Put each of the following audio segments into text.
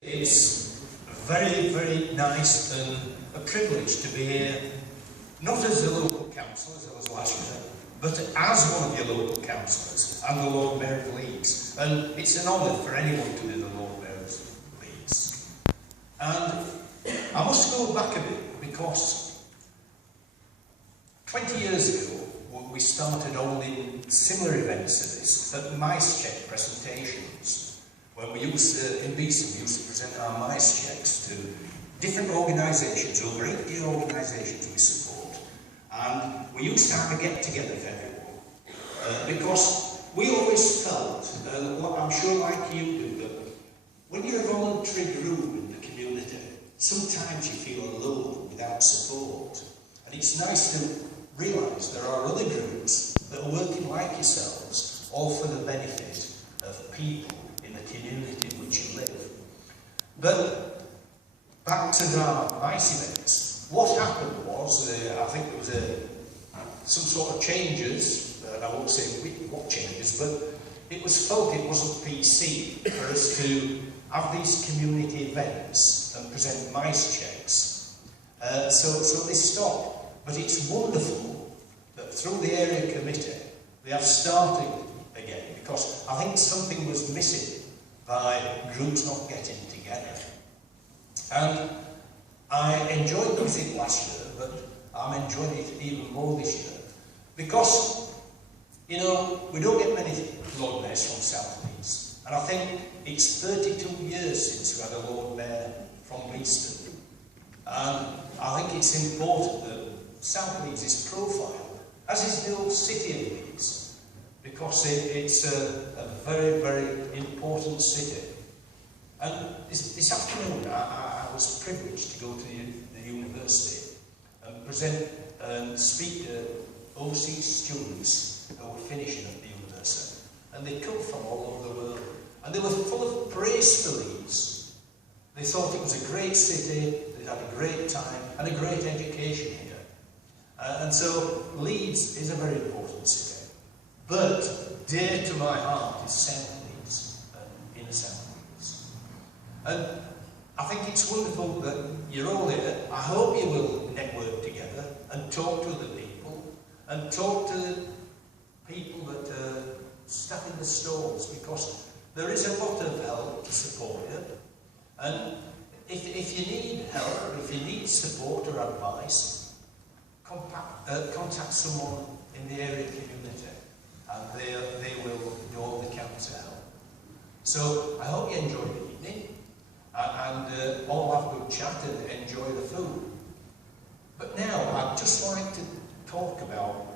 It's very, very nice and a privilege to be here, not as a local councillor as I was last year, but as one of your local councillors and the Lord Mayor of Leeds. And it's an honour for anyone to be the Lord Mayor of Leeds. And I must go back a bit because 20 years ago we started holding similar events to this at mice check presentations. When we used to, in Beeson, we used to present our mice checks to different organisations, over 80 organisations we support. And we used to have a get-together for everyone. Because we always felt, I'm sure like you do, that when you're a voluntary group in the community, sometimes you feel alone without support. And it's nice to realise there are other groups that are working like yourselves, all for the benefit of people in the community in which you live. But back to our mice events. What happened was, I think there was some sort of changes, I won't say what changes, but it was felt it wasn't PC for us to have these community events and present mice checks. So they stopped. But it's wonderful that through the area committee they have started again, because I think something was missing by groups not getting together. And I enjoyed the visit last year, but I'm enjoying it even more this year. Because, you know, we don't get many Lord Mayors from South Leeds. And I think it's 32 years since we had a Lord Mayor from Leedston. And I think it's important that South Leeds is profiled, as is the old city of Leeds, because it's a very, very important city. And this afternoon I was privileged to go to the university and present and speak to overseas students who were finishing at the university. And they come from all over the world. And they were full of praise for Leeds. They thought it was a great city, they had a great time and a great education here. And so Leeds is a very important city. But dear to my heart is South Leeds and inner South Leeds. And I think it's wonderful that you're all here. I hope you will network together and talk to other people and talk to people that are stuck in the stalls, because there is a lot of help to support you. And if you need help, or if you need support or advice, contact someone in the area community, and they will do all they can to help. So I hope you enjoy the evening, and all have a good chat and enjoy the food. But now I'd just like to talk about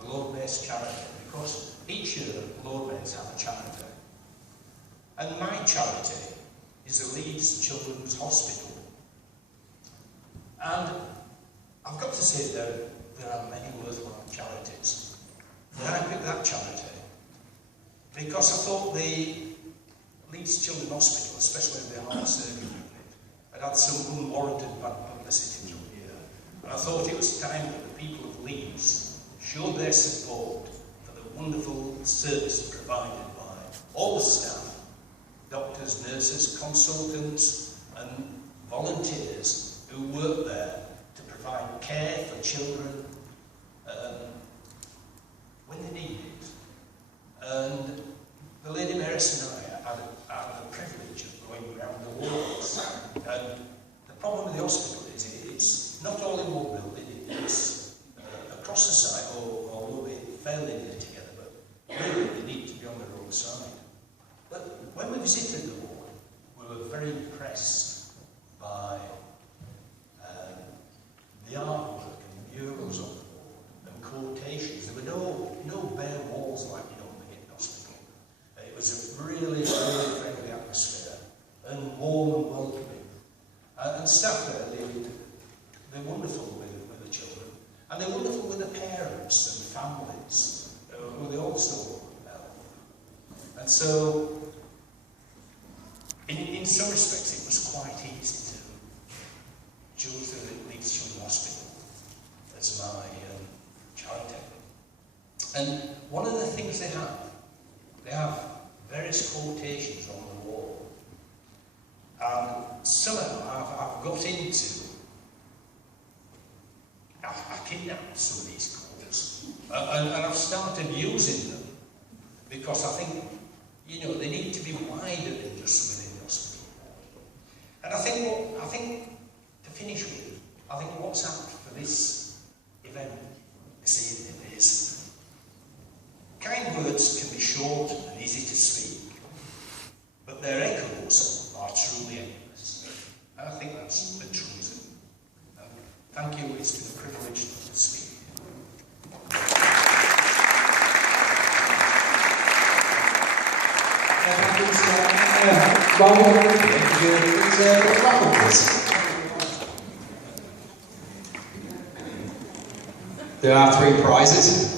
the Lord Mayor's charity, because each year Lord Mayors have a charity. And my charity is the Leeds Children's Hospital. And I've got to say there are many worthwhile charities. And I picked that charity because I thought the Leeds Children's Hospital, especially the heart surgery unit, had some unwarranted bad publicity through the year. And I thought it was time that the people of Leeds showed their support for the wonderful service provided by all the staff, doctors, nurses, consultants and volunteers who work there to provide care for children when they need it. And the Lady Mayoress and I had the privilege of going around the wards. And the problem with the hospital is it's not all in one building, it's across the site, although they fairly near together, but really they need to be on their own side. But when we visited the ward, we were very impressed by the artwork and murals on the wall and quotations. There were no bare walls like you normally get in hospital. It was a really, really friendly atmosphere and warm and welcoming. And staff there, they're wonderful with the children, and they're wonderful with the parents and families who they also help. And so, in some respects, it was quite easy to choose the Leeds Children's Hospital as my charity. And one of the things they have various quotations on the wall. And somehow I've got into, I kidnapped some of these quotes, and I've started using them, because I think, you know, they need to be wider than just within those people. And I think to finish with, I think what's apt for this event this evening is, kind words can be short and easy to speak, but their echoes are truly endless. And I think that's the truth. Thank you, it's been a privilege to speak. There are 3 prizes.